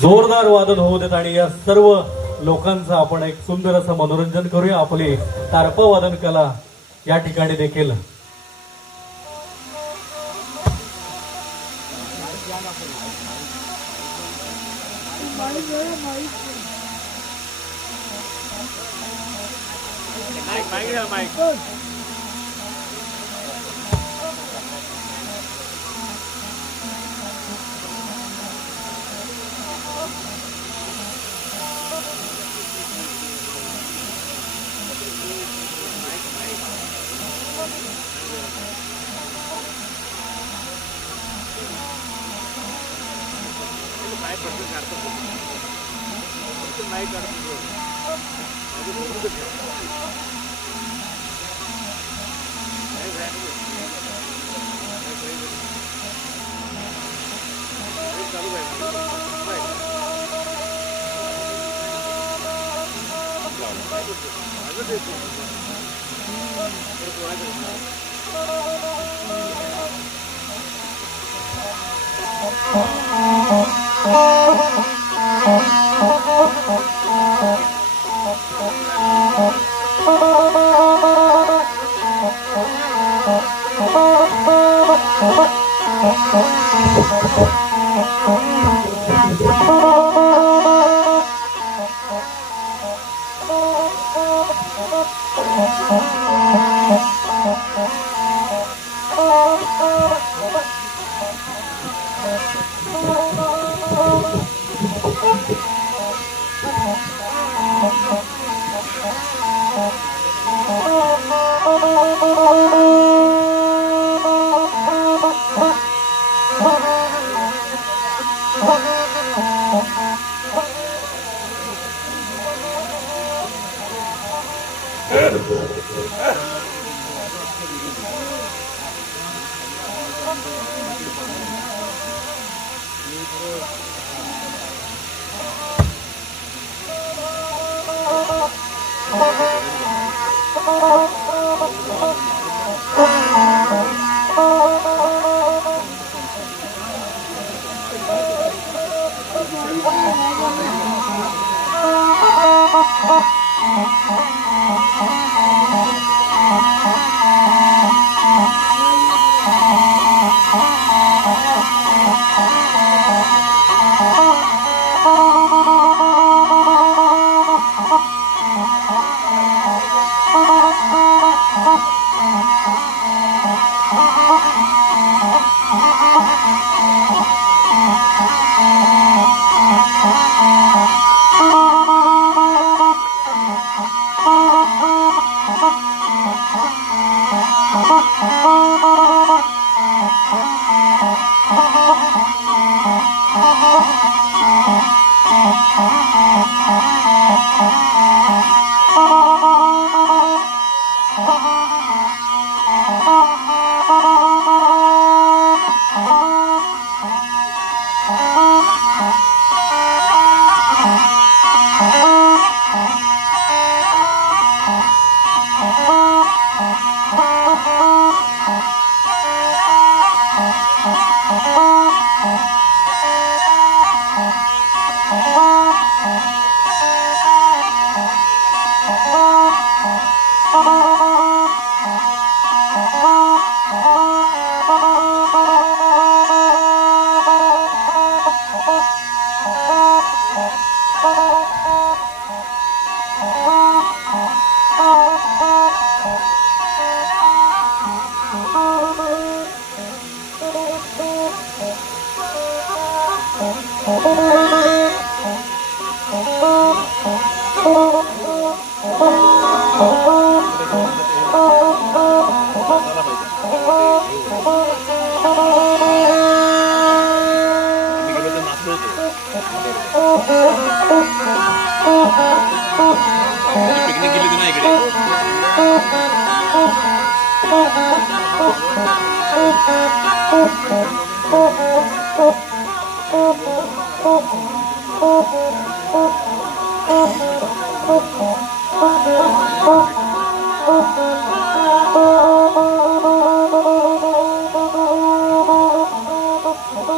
जोरदार वादन होऊ देत आणि या सर्व लोकांचं आपण एक सुंदर असं मनोरंजन करूया. आपली तारपा वादन कला या ठिकाणी देखील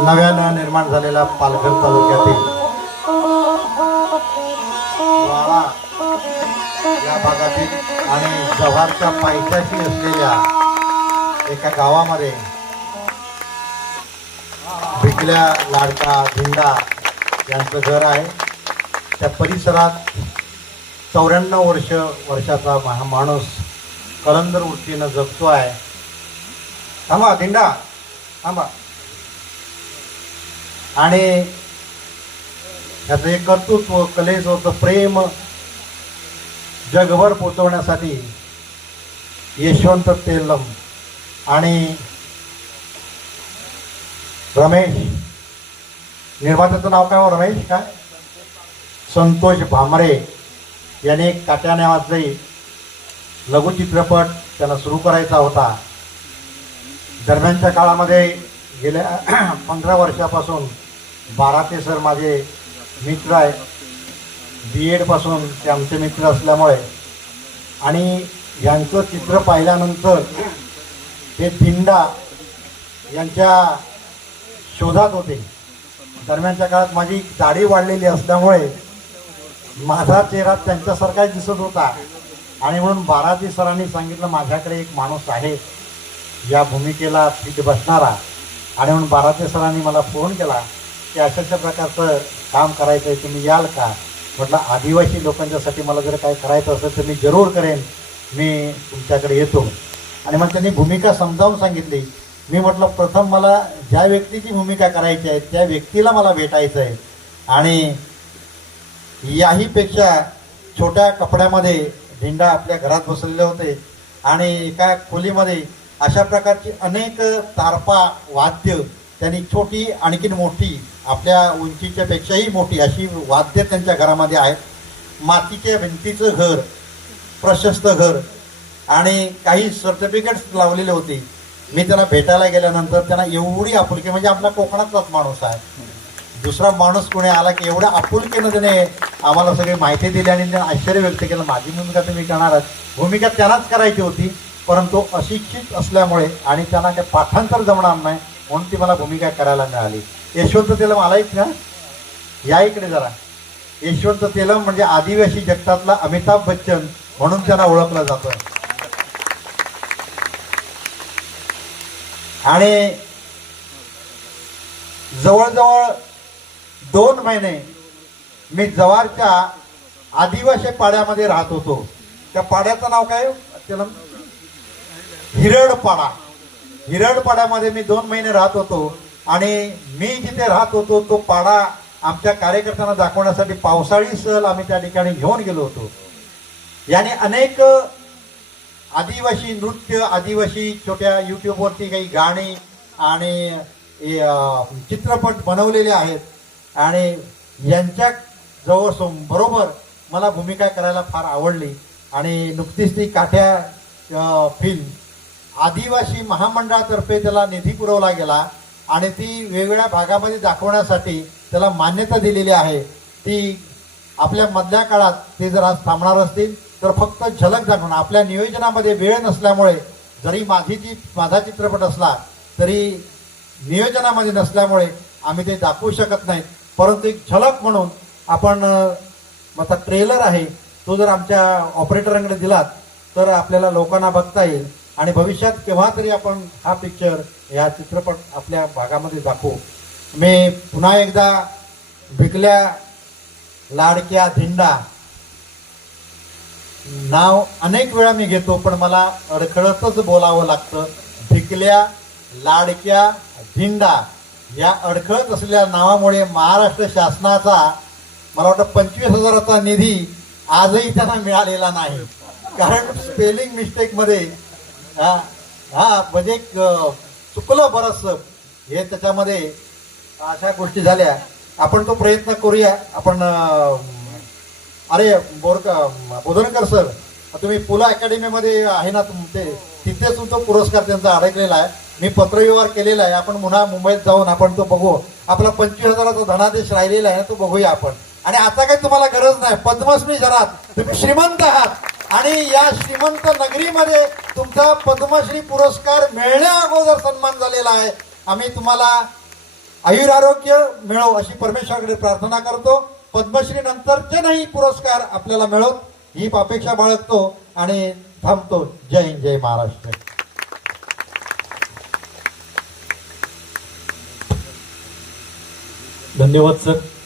नव्यानं निर्माण झालेला पालघर तालुक्यातील वाळा या भागातील आणि जव्हारच्या पायथ्याशी असलेल्या एका गावामध्ये भिकल्या लाडका धिंडा यांचं घर आहे. त्या परिसरात 94 वर्षाचा हा माणूस कलंदर वृत्तीनं जगतो आहे. थांबा धिंडा थांबा. आणि याचं एक कर्तृत्व, कलेचं प्रेम जगभर पोचवण्यासाठी यशवंत तेलम आणि रमेश, निर्मात्याचं नाव काय हो रमेश काय, संतोष भामरे याने काट्या नावाचे लघुचित्रपट त्यांना सुरू करायचा होता. दरम्यानच्या काळामध्ये गेल्या 15 वर्षापासून बाराते सर माझे मित्र आहेत. BEd पासून ते आमचे मित्र असल्यामुळे आणि यांचं चित्र पाहिल्यानंतर ते धिंडा यांच्या शोधात होते. दरम्यानच्या काळात माझी दाढी वाढलेली असल्यामुळे माझा चेहरा त्यांच्यासारखाच दिसत होता आणि म्हणून बाराती सरांनी सांगितलं माझ्याकडे एक माणूस आहे या भूमिकेला फिट बसणारा. आणि म्हणून बाराते सरांनी मला फोन केला की अशा प्रकारचं काम करायचं आहे, तुम्ही याल का. म्हटलं आदिवासी लोकांच्यासाठी मला जर काय करायचं असेल तर मी जरूर करेन, मी तुमच्याकडे येतो. आणि मग त्यांनी भूमिका समजावून सांगितली. मी म्हटलं प्रथम मला ज्या व्यक्तीची भूमिका करायची आहे त्या व्यक्तीला मला भेटायचं आहे. आणि याहीपेक्षा छोट्या कपड्यामध्ये धिंडा आपल्या घरात बसलेले होते आणि एका खोलीमध्ये अशा प्रकारची अनेक तारपा वाद्य, त्यांनी छोटी आणखीन मोठी, आपल्या उंचीच्या पेक्षाही मोठी अशी वाद्य त्यांच्या घरामध्ये आहेत. मातीच्या भिंतीचं घर, प्रशस्त घर आणि काही सर्टिफिकेट्स लावलेले होते. मी त्यांना भेटायला गेल्यानंतर त्यांना एवढी आपुलकी, म्हणजे आपला कोकणातलाच माणूस आहे, दुसरा माणूस कोणी आला की एवढ्या आपुलकीनं त्याने आम्हाला सगळी माहिती दिली आणि त्याने आश्चर्य व्यक्त केलं. माझी भूमिका तुम्ही करणारच. भूमिका त्यांनाच करायची होती, परंतु अशिक्षित असल्यामुळे आणि त्यांना काही पाठांतर जमणार नाही म्हणून ती मला भूमिका करायला मिळाली. यशवंत तेलम आलायच ना, या इकडे जरा. यशवंत तेलम म्हणजे आदिवासी जगतातला अमिताभ बच्चन म्हणून त्यांना ओळखलं जातं. आणि जवळजवळ 2 महिने मी जव्हारच्या आदिवासी पाड्यामध्ये राहत होतो. त्या पाड्याचं नाव काय त्याला, हिरडपाडा. हिरडपाड्यामध्ये मी 2 महिने राहत होतो. आणि मी जिथे राहत होतो तो पाडा आमच्या कार्यकर्त्यांना दाखवण्यासाठी पावसाळी सहल आम्ही त्या ठिकाणी घेऊन गेलो होतो. याने अनेक आदिवासी नृत्य, आदिवासी छोट्या यूट्यूबवरती काही गाणी आणि चित्रपट बनवलेले आहेत. आणि यांच्या जवळ बरोबर मला भूमिका करायला फार आवडली. आणि नुकतीच ती काठ्या फिल्म आदिवासी महामंडळातर्फे त्याला निधी पुरवला गेला आणि ती वेगवेगळ्या भागामध्ये दाखवण्यासाठी त्याला मान्यता दिलेली आहे. ती आपल्या मधल्या काळात ते जर आज थांबणार असतील तर फक्त झलक दाखवून, आपल्या नियोजनामध्ये वेळ नसल्यामुळे, जरी माझा चित्रपट असला तरी नियोजनामध्ये नसल्यामुळे आम्ही ते दाखवू शकत नाही. परंतु एक झलक म्हणून आपण आता ट्रेलर आहे तो जर आमच्या ऑपरेटरांकडे दिलात तर आपल्याला लोकांना बघता येईल. आणि भविष्यात केव्हा तरी आपण हा पिक्चर, या चित्रपट आपल्या भागामध्ये दाखवू. मी पुन्हा एकदा भिकल्या लाडक्या धिंडा नाव अनेक वेळा मी घेतो पण मला अडखळतच बोलावं लागतं. भिकल्या लाडक्या धिंडा या अडखळत असलेल्या नावामुळे महाराष्ट्र शासनाचा मला वाटतं 25,000चा निधी आजही त्यांना मिळालेला नाही. कारण स्पेलिंग मिस्टेकमध्ये म्हणजे चुकलं बरंचसं, हे त्याच्यामध्ये अशा गोष्टी झाल्या. आपण तो प्रयत्न करूया. आपण अरे बोधनकर सर, तुम्ही पुला अकॅडमीमध्ये आहे ना तुमचे, तिथेच तो पुरस्कार त्यांचा अडकलेला आहे. मी पत्रव्यवहार केलेला आहे. आपण पुन्हा मुंबईत जाऊन आपण तो बघू. आपला 25,000चा धनादेश राहिलेला आहे ना, तो बघूया आपण. आणि आता काही तुम्हाला गरज नाही, पद्मश्री घरात तुम्ही श्रीमंत आहात आणि या श्रीमंत नगरीमध्ये तुमचा पद्मश्री पुरस्कार मिळण्या अगोदर सन्मान झालेला आहे. आम्ही तुम्हाला आयुरारोग्य मिळो अशी परमेश्वराकडे प्रार्थना करतो. पद्मश्री नंतरचेही पुरस्कार आपल्याला मिळोत ही अपेक्षा बाळगतो आणि थांबतो. जय हिंद, जय महाराष्ट्र. धन्यवाद सर.